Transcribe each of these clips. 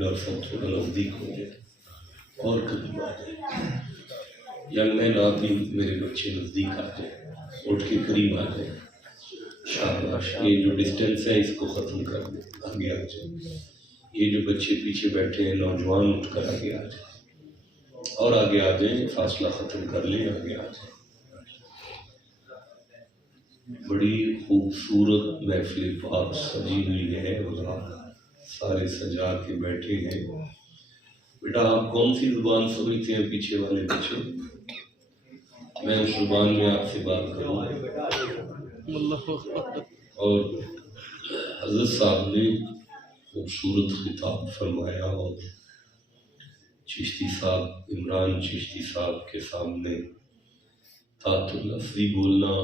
میرا سب تھوڑا نزدیک ہو جائے اور قریب آ جائے، ینگ مین آپ بھی میرے بچے نزدیک آ جائیں، اٹھ کے قریب آ جائیں، شاباش، یہ جو ڈسٹینس ہے اس کو ختم کر دیں، آگے آ جائیں، یہ جو بچے پیچھے بیٹھے ہیں نوجوان اٹھ کر آگے آ جائیں اور آگے آ جائیں، فاصلہ ختم کر لیں، آگے آ جائیں۔ بڑی خوبصورت محفل پاک سجی ہوئی ہے اور آپ سارے سجا کے بیٹھے ہیں۔ بیٹا آپ کون سی زبان سمجھتے ہیں پیچھے والے بچے؟ میں اس زبان میں آپ سے بات کروں، اور حضرت صاحب نے خوبصورت خطاب فرمایا اور چشتی صاحب، عمران چشتی صاحب کے سامنے طاعت اللفظی بولنا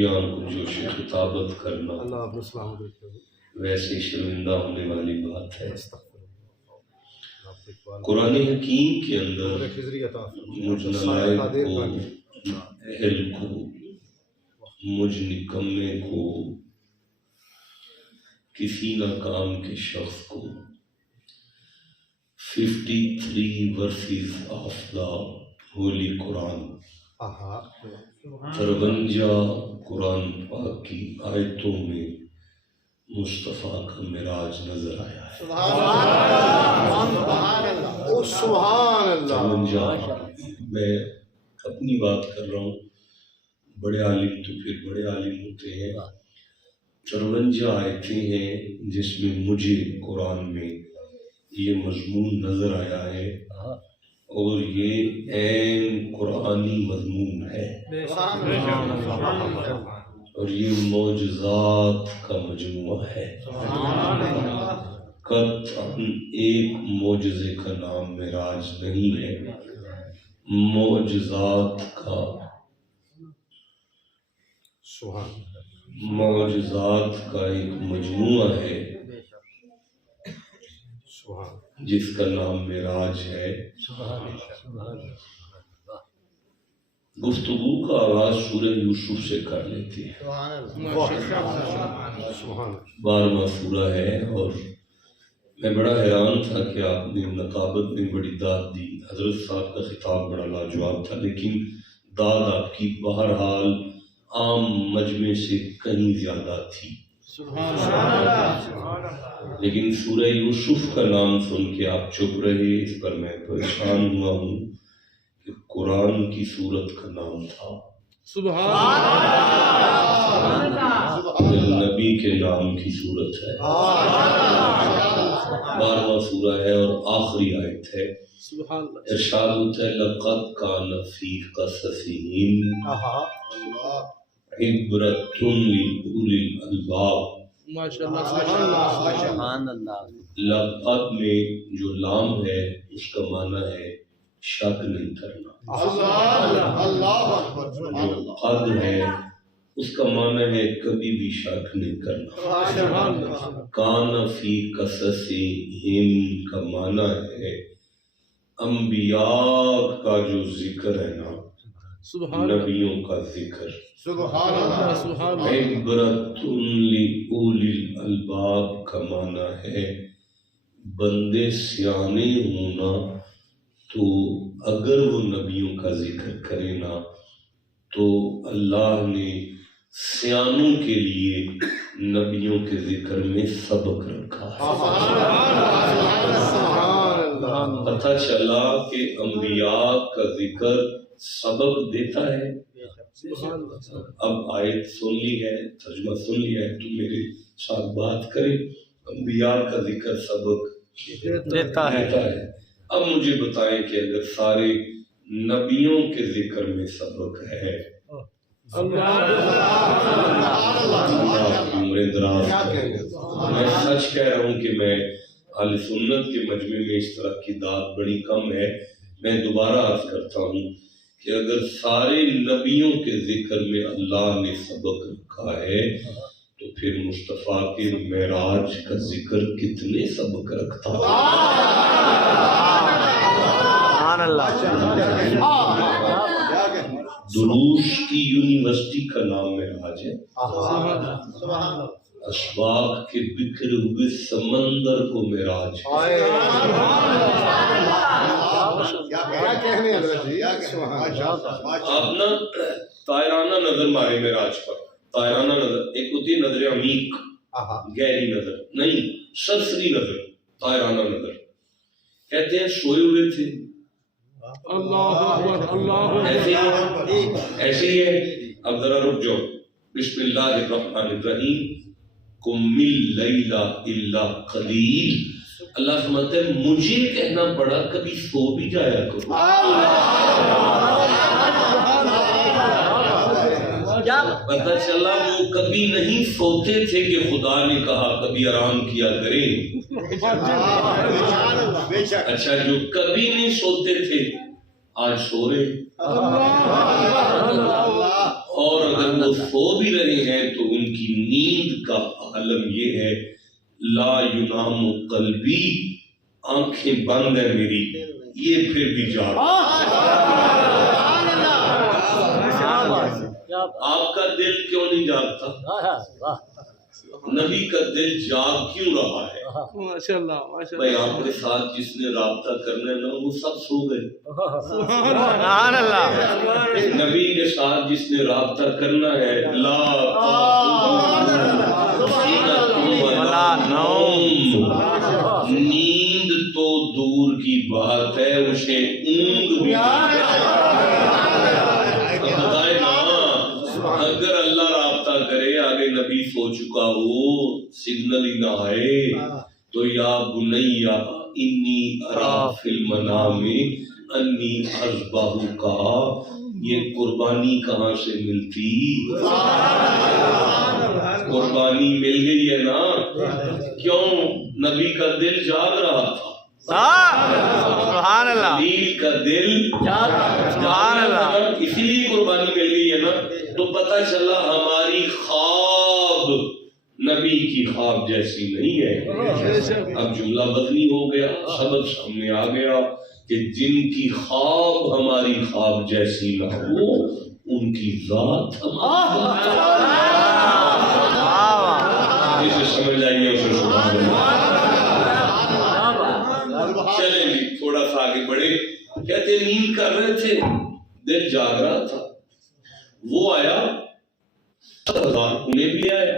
یا ان کو جوش خطابت کرنا ویسے شرمندہ ہونے والی بات ہے۔ قرآن حکیم کے اندر مجھ نالائق کو، اہل کو، مجھ نکمے کو، کسی ناکام کے شخص کو 53 verses of the Holy Quran، 53 قرآن پاک کی آیتوں میں مصطفیٰ کا معراج نظر آیا ہے۔ سبحان اللہ۔ میں اپنی بات کر رہا ہوں، بڑے عالم تو پھر بڑے عالم ہوتے ہیں۔ 53 آیتیں ہیں جس میں مجھے قرآن میں یہ مضمون نظر آیا ہے اور یہ عین قرآنی مضمون ہے اور یہ معجزات کا مجموعہ ہے۔ قطعاً ایک معجزے کا نام معراج نہیں ہے، معجزات کا ایک مجموعہ ہے جس کا نام معراج ہے۔ گفتگو کا آغاز سورہ یوسف سے کر لیتے ہیں، 12واں سورہ ہے، اور میں بڑا حیران تھا کہ آپ نے نقابت میں بڑی داد دی، حضرت صاحب کا خطاب بڑا لاجواب تھا، لیکن داد آپ کی بہرحال عام مجمع سے کہیں زیادہ تھی۔ لیکن سورہ یوسف کا نام سن کے آپ چپ رہے، اس پر میں پریشان ہوا ہوں کہ قرآن کی سورت کا نام تھا، نبی کے نام کی سورت ہے، 12واں سورہ ہے اور آخری آیت ہے۔ ارشاد ہوتا ہے لَقَدْ كَانَ فِي قَصَصِهِمْ عِبْرَةٌ لِأُولِي الْأَلْبَابِ۔ لقد میں جو لام ہے اس کا معنی ہے شک نہیں کرنا، جو قد ہے اس کا معنی ہے کبھی بھی شک نہیں کرنا۔ کان فی قصصہم کا معنی ہے انبیاء کا جو ذکر ہے نا، نبیوں کا ذکر۔ عبرۃ لأولی الالباب کا معنی ہے بندے سیانے ہونا، تو اگر وہ نبیوں کا ذکر کرے نا تو اللہ نے سیانوں کے لیے نبیوں کے ذکر میں سبق رکھا ہے۔ پتہ چلا کہ انبیاء کا ذکر سبق دیتا ہے۔ اب آیت سن لی ہے، ترجمہ سن لیا ہے، تو میرے ساتھ بات کریں، انبیاء کا ذکر سبق دیتا ہے۔ اب مجھے بتائیں کہ اگر سارے نبیوں کے ذکر میں سبق ہے، میں سچ کہہ رہا ہوں کہ میں اہل سنت کے مجمع میں اس طرح کی داد بڑی کم ہے۔ میں دوبارہ عرض کرتا ہوں کہ اگر سارے نبیوں کے ذکر میں اللہ نے سبق رکھا ہے تو پھر مصطفیٰ کے معراج کا ذکر کتنے سبق رکھتا دروس کی یونیورسٹی کا نام معراج ہے، اسباق کے بکھرے ہوئے سمندر کو معراج کیا کہنے حضرت جی، آپ نا طائرانہ نظر مارے معراج پر. طائرانہ نظر ایک ہوتی ہے نظر عمیق گہری نظر، نہیں سرسری نظر، طائرانہ نظر. کہتے ہیں سوئے ہوئے تھے، ایسے ہی ہے. اب ذرا رک جاؤ. بسم اللہ الرحمن الرحیم. قم اللیل الا قلیل. اللہ فرماتا ہے مجھے کہنا پڑا کبھی سو بھی جایا کرو. پتہ چلا وہ کبھی نہیں سوتے تھے کہ خدا نے کہا کبھی آرام کیا کریں. اچھا جو کبھی نہیں سوتے تھے آج سو رہے. اور اگر وہ سو بھی رہے ہیں تو ان کی نیند کا عالم یہ ہے لا ینام قلبی، آنکھیں بند ہیں میری، یہ پھر بھی جاگ. آپ کا دل کیوں نہیں جاگتا؟ نبی کا دل جاگ کیوں رہا ہے؟ بھائی آپ کے ساتھ جس نے رابطہ کرنا ہے نا وہ سب سو گئے. نبی کے ساتھ جس نے رابطہ کرنا ہے لا نیند تو دور کی بات ہے اسے اونگ بھی. اگر اللہ رابطہ کرے آگے نبی سو چکا ہو سگنل ہی نہ آئے تو یا بنیا انی ارا فی المنام انی اذبحک، یہ قربانی کہاں سے ملتی؟ قربانی مل گئی ہے نا. کیوں؟ نبی کا دل جاگ رہا تھا. سبحان اللہ. خلیل کا دل سبحان اللہ. اسی لیے قربانی مل گئی ہے نا. تو پتہ چلا ہماری خواب نبی کی خواب جیسی نہیں ہے. اب جملہ بدلی ہو گیا، سبق سامنے آ گیا کہ جن کی خواب ہماری خواب جیسی نہ ہو ان کی ذات اسے سمجھ آئیے اسے سبحان اللہ. چلیں جی تھوڑا سا آگے بڑھے. کہتے نیند کر رہے تھے، دل جاگ رہا تھا. وہ آیا انہیں بھی آیا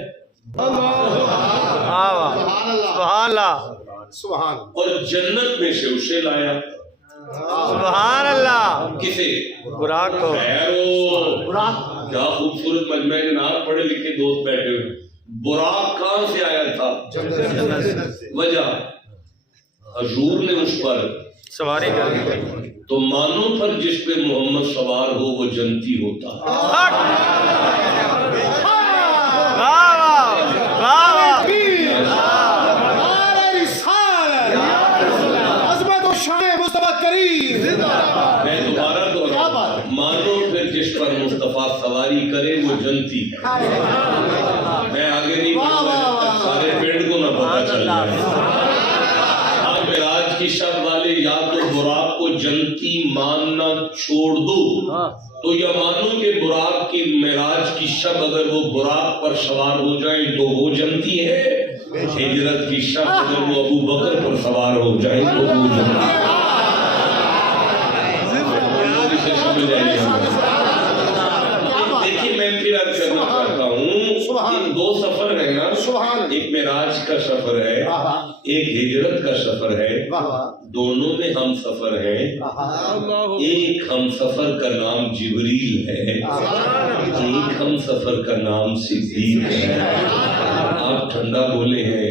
سبحان اور جنت میں سے اسے لایا. سبحان اللہ. کسے؟ براق کو. کیا خوبصورت مجمع جناب، پڑھے لکھے دوست بیٹھے ہوئے. براق کہاں سے آیا تھا؟ وجہ حضور نے اس پر سواری کر تو مانو پر جس پہ محمد سوار ہو وہ جنتی ہوتا. میں دوبارہ مانو پھر جس پر مصطفیٰ سواری کرے وہ جنتی. میں آگے نہیں سارے پیڑ کو نہ پتا چل جائے. معراج کی شب والے یا تو براق کو جنتی ماننا چھوڑ دو تو یا مانو کہ براق کی معراج کی شب اگر وہ براق پر سوار ہو جائیں تو وہ جنتی ہے. ہجرت کی شب اگر وہ ابو بکر پر سوار ہو جائیں تو وہ جنتی ہے. دیکھیے میں پھر عرض کرنا چاہتا ہوں ان دو سفر ہے نا، ایک معراج کا سفر ہے، ایک ہجرت کا سفر ہے. دونوں میں ہم سفر ہیں. ایک ہم سفر کا نام جبریل ہے، ایک ہم سفر کا نام صدیق ہے. آپ ٹھنڈا بولے ہیں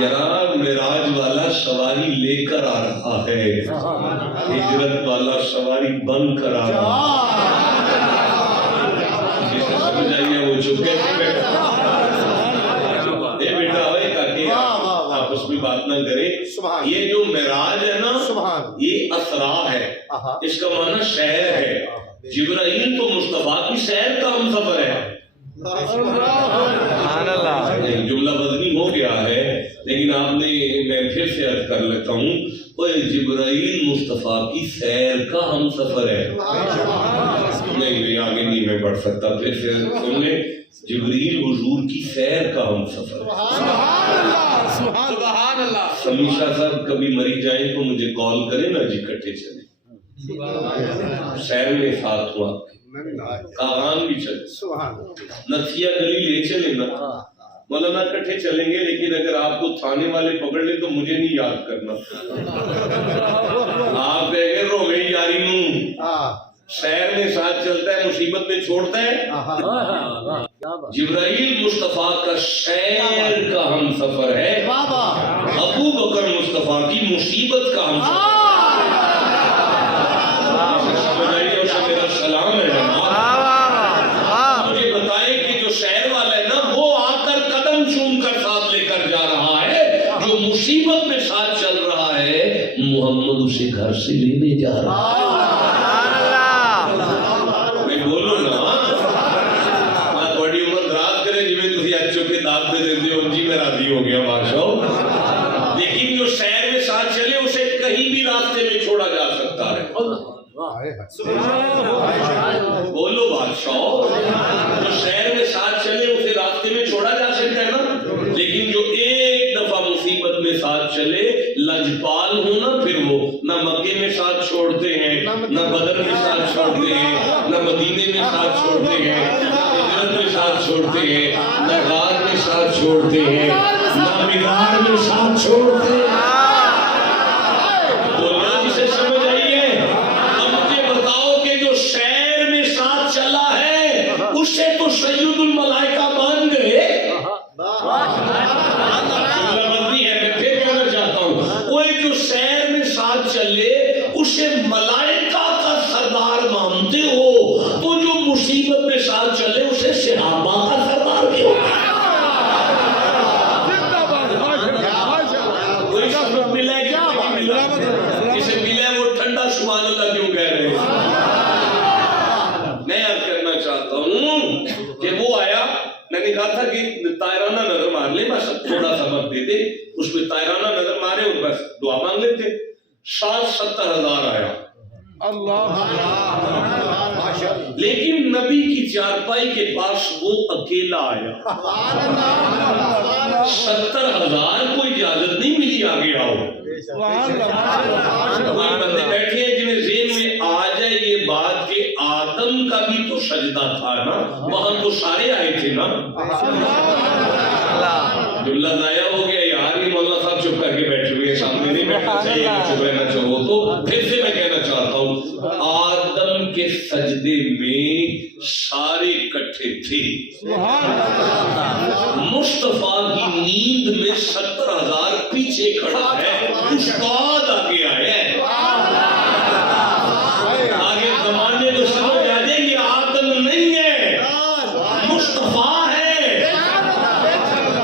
یار معراج والا سواری لے کر آ رہا ہے، ہجرت والا سواری بن کر آ رہا ہے. جسے سمجھ آئیے وہ چکے بیٹا ہوئے تاکہ آپس میں بات نہ کرے. یہ جو معراج ہے نا یہ اسرا ہے، اس کا معنی سیر ہے. جبرائیل تو مصطفیٰ کی سیر کا ہم سفر ہے. جملہ بدلی ہو گیا ہے لیکن آپ نے میں پھر سے عرض کر لیتا ہوں جبرائیل مصطفیٰ کی سیر کا ہم سفر ہے. نہیں آگے نہیں میں بڑھ سکتا. پھر سے سن لیں جبریل حضور کی سیر کا ہم سفر ہے۔ سبحان اللہ سمیشا صاحب کبھی مری جائیں تو مجھے کال کریں نا جی، کٹھے چلیں، سیر میں ساتھ ہوں آپ کے، کاغان بھی چلیں، نتھیا گلی لے چلیں نا، مولانا کٹھے چلیں گے، لیکن اگر آپ کو تھانے والے پکڑ لیں تو مجھے نہیں یاد کرنا، آپ کہیں گے رو میں یاری ہوں، شہر میں ساتھ چلتا ہے، مصیبت میں چھوڑتا ہے۔ جبرائیل مصطفیٰ کا شہر کا ہم سفر ہے، ابو بکر مصطفیٰ کی مصیبت کا ہم سفر ہے۔ سمجھ آئیے، اور سے میرا سلام ہے جناب، مجھے بتائیں کہ جو شہر والا ہے نا وہ آ کر قدم چوم کر ساتھ لے کر جا رہا ہے، جو مصیبت میں ساتھ چل رہا ہے محمد اسے گھر سے لینے جا رہا ہے۔ میں بولوں نا میں تھوڑی عمر دراز کرے جی میں تسی اچھو کے داد دے دیندے ہو جی میں راضی ہو گیا بادشاہ، لیکن جو شہر میں ساتھ چلے اسے کہیں بھی راستے میں چھوڑا جا سکتا ہے۔ بولو بادشاہ، جو شہر میں ساتھ چلے اسے راستے میں چھوڑا جا سکتا ہے نا، لیکن جو ایک دفعہ مصیبت میں ساتھ چلے لجپال ہوں نا، پھر وہ نہ مکے میں ساتھ چھوڑتے ہیں، نہ بدر میں ساتھ چھوڑتے ہیں، نہ مدینے میں ساتھ چھوڑتے ہیں، نہ ہجرت میں ساتھ چھوڑتے ہیں، نہ غار میں ساتھ چھوڑتے ہیں، نہ مغار میں ساتھ چھوڑتے ہیں۔ بولنا جسے سمجھ آئیے، اب مجھے بتاؤ کہ جو شہر میں ساتھ چلا ہے اسے تو سید الملائکہ مان گئے، جو شہر میں ساتھ چلے اسے ملائکہ کا سردار مانتے ہو، تو جو مصیبت میں ساتھ چلے اسے صحابہ کا سردار کیوں؟ کوئی سبب ملا ہے کیا ملا؟ جسے ملا ہے وہ ٹھنڈا سبحان اللہ کیوں کہہ رہے ہیں؟ میں عرض کرنا چاہتا ہوں کہ وہ آیا، میں نے کہا تھا کہ طائرانہ نظر مار لے، بس تھوڑا سا وقت دے دے، اس پہ طائرانہ نظر مارے اور بس دعا مانگ لیتے۔ 60-70 ہزار آیا، لیکن نبی کی چارپائی کے پاس وہ اکیلا آیا۔ 70,000 کو اجازت نہیں ملی آگے آؤ، کوئی بندے بیٹھے ہیں جنہیں ذہن میں آ جائے یہ بات کہ آدم کا بھی تو سجدہ تھا نا، وہاں تو سارے آئے تھے نا۔ دلہ ضائع ہو گیا یار، یہ مولانا صاحب چپ کر کے بیٹھے ہوئے سامنے نہیں بیٹھنا چاہیے، چپ رہنا چاہو تو پھر سے میں کہنا چاہتا ہوں آدم کے سجدے میں سارے کٹھے تھے، مصطفیٰ کی نیند میں 70,000 پیچھے کھڑا ہے، استاد آگے آیا ہے۔ آگے زمانے تو سمجھ آ جائیں گے آدم نہیں ہے، مصطفیٰ ہے۔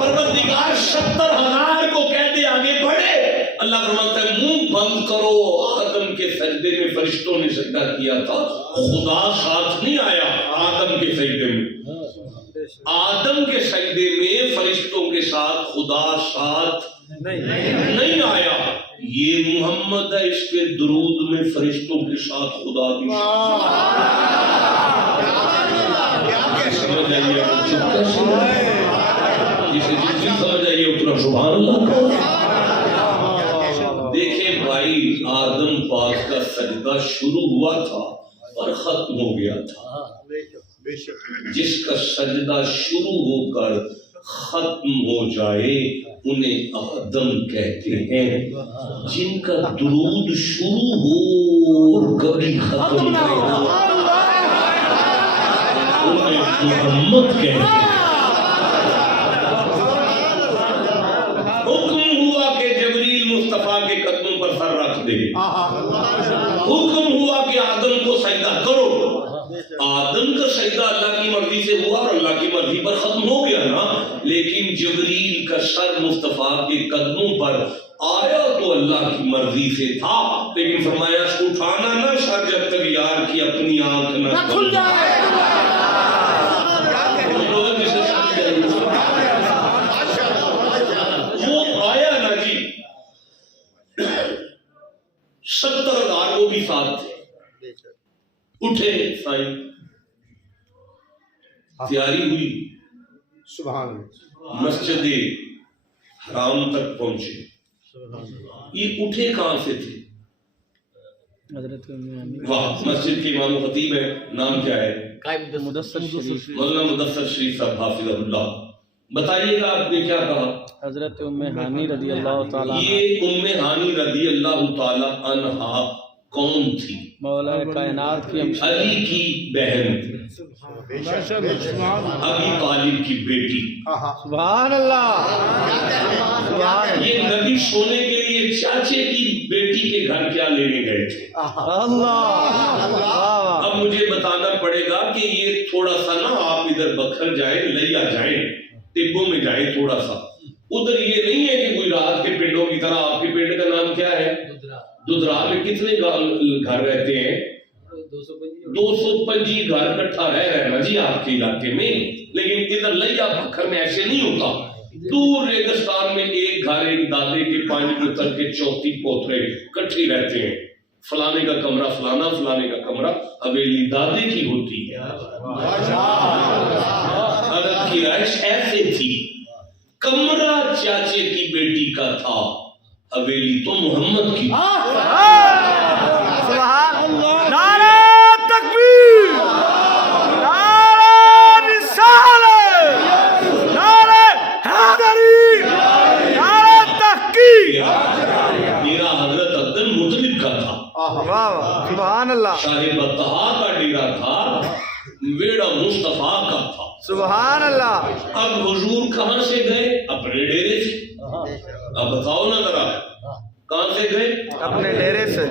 پروردگار 70,000 کو کہتے آگے بڑھے، اللہ فرماتا ہے منہ بند کرو۔ آدم کے سجدے میں فرشتوں نے سجدہ کیا تھا، خدا ساتھ نہیں آیا آدم کے سجدے میں، آدم کے سجدے میں فرشتوں کے ساتھ خدا ساتھ نہیں آیا۔ یہ محمد ہے، اس کے درود میں فرشتوں کے ساتھ خدا بھی سمجھ آئیے، جسے جتنی سمجھ آئیے اتنا سبحان اللہ۔ دیکھیں بھائی، آدم پاک کا سجدہ شروع ہوا تھا اور ختم ہو گیا تھا۔ جس کا سجدہ شروع ہو کر ختم ہو جائے انہیں آدم کہتے ہیں، جن کا درود شروع ہو اور کبھی ختم نہ ہو انہیں محمد کہتے ہیں۔ حکم ہوا کہ جبریل مصطفیٰ کے قدموں پر سر رکھ دے، حکم ہوا کہ آدم کو سجدہ کرو۔ آدم کا سجدہ اللہ کی مرضی سے ہوا اور اللہ کی مرضی پر ختم ہو گیا نا، لیکن جبریل کا سر مصطفیٰ کے قدموں پر آیا تو اللہ کی مرضی سے تھا، لیکن فرمایا اٹھانا نہ سر جب تک یار کی اپنی آنکھ نہ کھل جائے۔ وہ آیا نا جی، 70,000 وہ بھی ساتھ تھے، اٹھے سائن تیاری ہوئی سبحان اللہ مسجد حرام تک پہنچے. یہ اٹھے کہاں سے تھے؟ واہ، مسجد کے امام و خطیب ہے، نام کیا ہے؟ مولانا مدثر شریف صاحب حافظ اللہ. بتائیے گا آپ نے کیا کہا؟ حضرت ام ہانی رضی اللہ تعالیٰ یہ ام ہانی رضی اللہ تعالی عنہا کون تھی؟ مولا کائنات کی علی کی بہن تھی، ابی طالب کی بیٹی. سبحان اللہ. سبحان یہ نبی سونے کے لیے چاچے کی بیٹی کے گھر کیا لینے گئے تھے؟ اللہ. اب مجھے بتانا پڑے گا کہ یہ تھوڑا سا نا آپ ادھر بکھر جائیں، لیا جائیں، ٹبوں میں جائیں تھوڑا سا. ادھر یہ نہیں ہے کہ کوئی رات کے پنڈوں کی طرح. آپ کے پنڈ کا نام کیا ہے؟ دودھرا میں کتنے گھر رہتے ہیں؟ 225 گھر اکٹھا رہ رہے نا جی آپ کے علاقے میں. لیکن ادھر لیا بکھر میں ایسے نہیں ہوتا. دور ریگستان میں ایک گھر ایک دادے کے 5 پتر کے 34 پوترے کٹھے رہتے ہیں. فلانے کا کمرہ فلانا، فلانے کا کمرہ. حویلی دادے کی ہوتی ہے. عرب کی رائش ایسے تھی. کمرہ چاچے کی بیٹی کا تھا، حویلی تو محمد کی. سبحان اللہ. نعرہ تکبیر، نعرہ رسالت، نعرہ حیدری، نعرہ تحقیق. میرا حضرت عبد المطلب کا تھا. واہ واہ. سبحان اللہ. شاہ بطحا کا ڈیرا تھا، ویڑا مصطفیٰ کا تھا. سبحان اللہ. اب حضور کہاں سے گئے؟ اپنے ڈیرے سے. اب بتاؤ نا ذرا کہاں سے گئے؟ اپنے ڈیرے سے.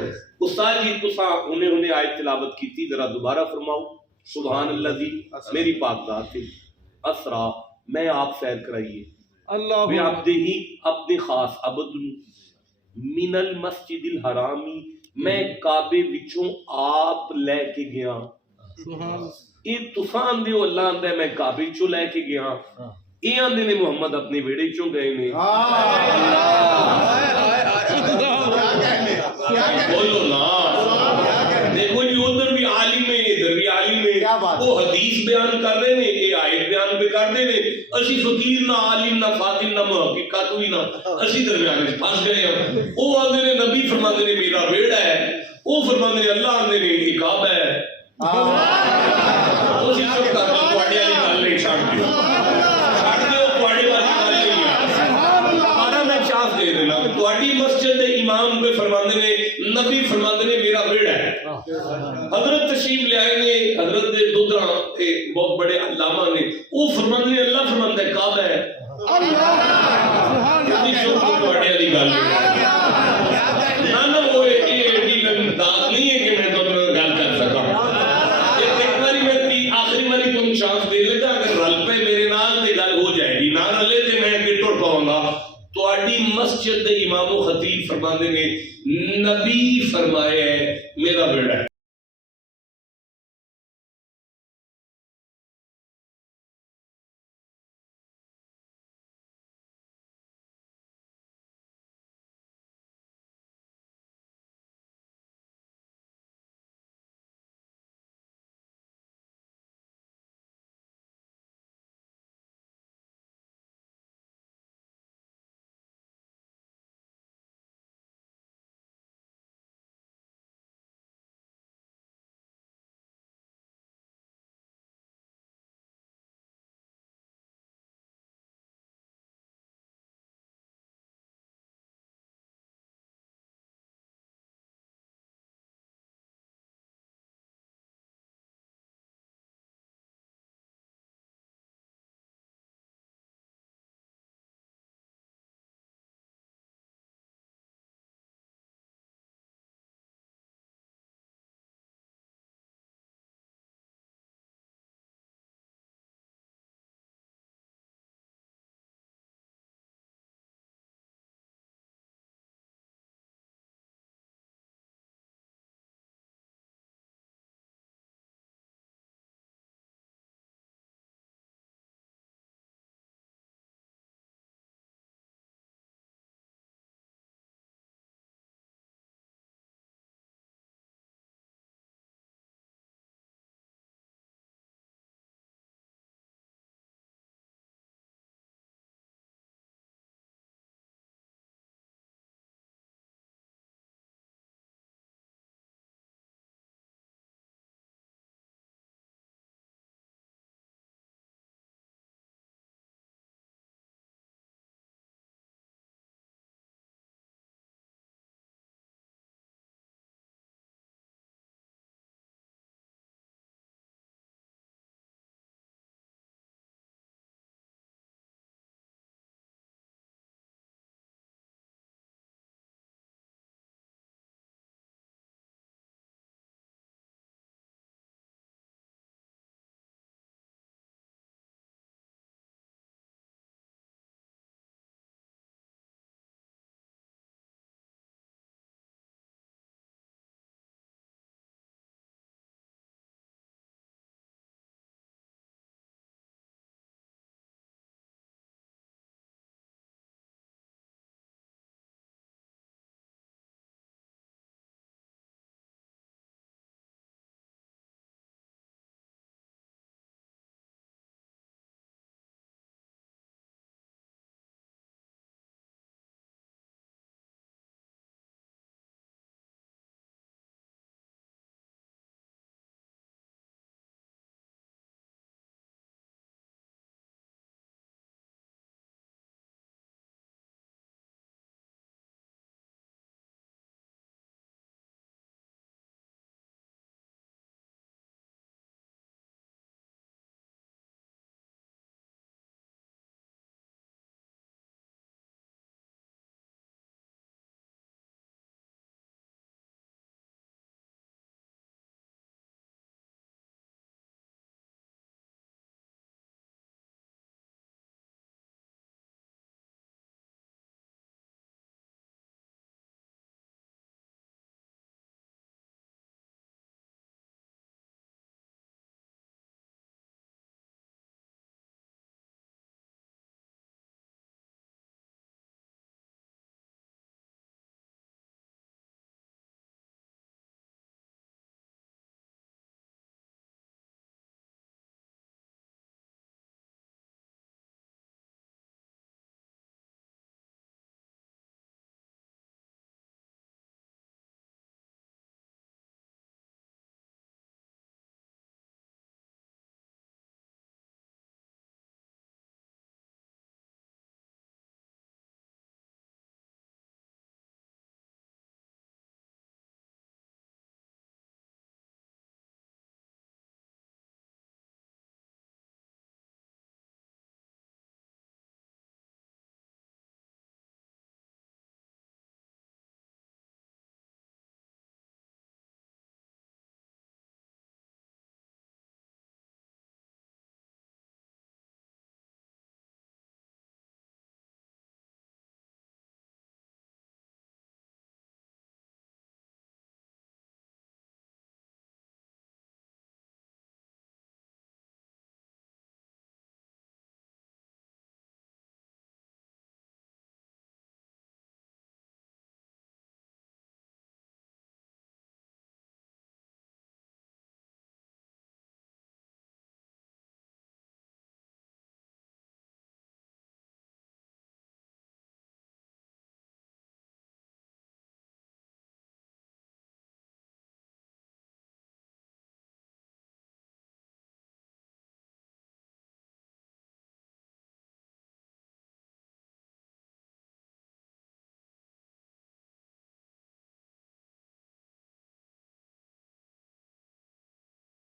استاد جی تسا انہیں آیت تلاوت کی تھی، ذرا دوبارہ فرماؤ. سبحان اللہ جی میری پاک ذات ہے اسرا، میں آپ سیر کرائیے. اللہ میں آپ ہی اپنے خاص عبد من المسجد الحرامی، میں کعبے وچوں آپ لے کے گیا. یہ تسان دیو اللہ اندے میں کعبے چوں لے کے گیا. یہ آندے نے محمد اپنے ویڑے چوں گئے نے. بولو نا. دیکھو جی ادھر بھی عالم ہے ادھر بھی عالم ہے. وہ حدیث بیان کر رہے ہیں، یہ آیت بیان بھی کر رہے ہیں. اسی فقیر نہ عالم نہ فاضل نہ محقق کوئی نہ، اسی درمیان میں پھنس گئے ہیں. وہ آندے نے نبی فرماندے نے میرا ویڑا ہے، وہ فرماندے نے اللہ آندے نے یہ کعبہ ہے. اسی سب کا تواڈے والی گل نہیں چھڈ دیو، چھڈ دیو تواڈے والی گل نہیں ہے. ہمارا میں چانس دے دینا کہ تواڈی مسجد دے امام پہ فرماندے نے نبی فرماندے نے میرا ویڑا ہے. حضرت تشریف لے آئے نے حضرت دے دودھرا بہت بڑے علامہ نے، وہ فرماندے نے اللہ فرماندہ ہے کعبہ ہے. اسی سب کو تواڈے والی گل نہیں نہ نہ وہ ایڈی داد نہیں ہے کہ میں تو گل کر سکا. ایک باری میں آخری باری تم چانس دے لگا، اگر رل پہ میرے نال تے گل ہو جائے گی، نہ رلے تے میں کہ ٹر پاؤں گا. تواڈی مسجد دے امام و خطیب فرماندے نے نبی فرمایا ہے میرا بیڑا ہے.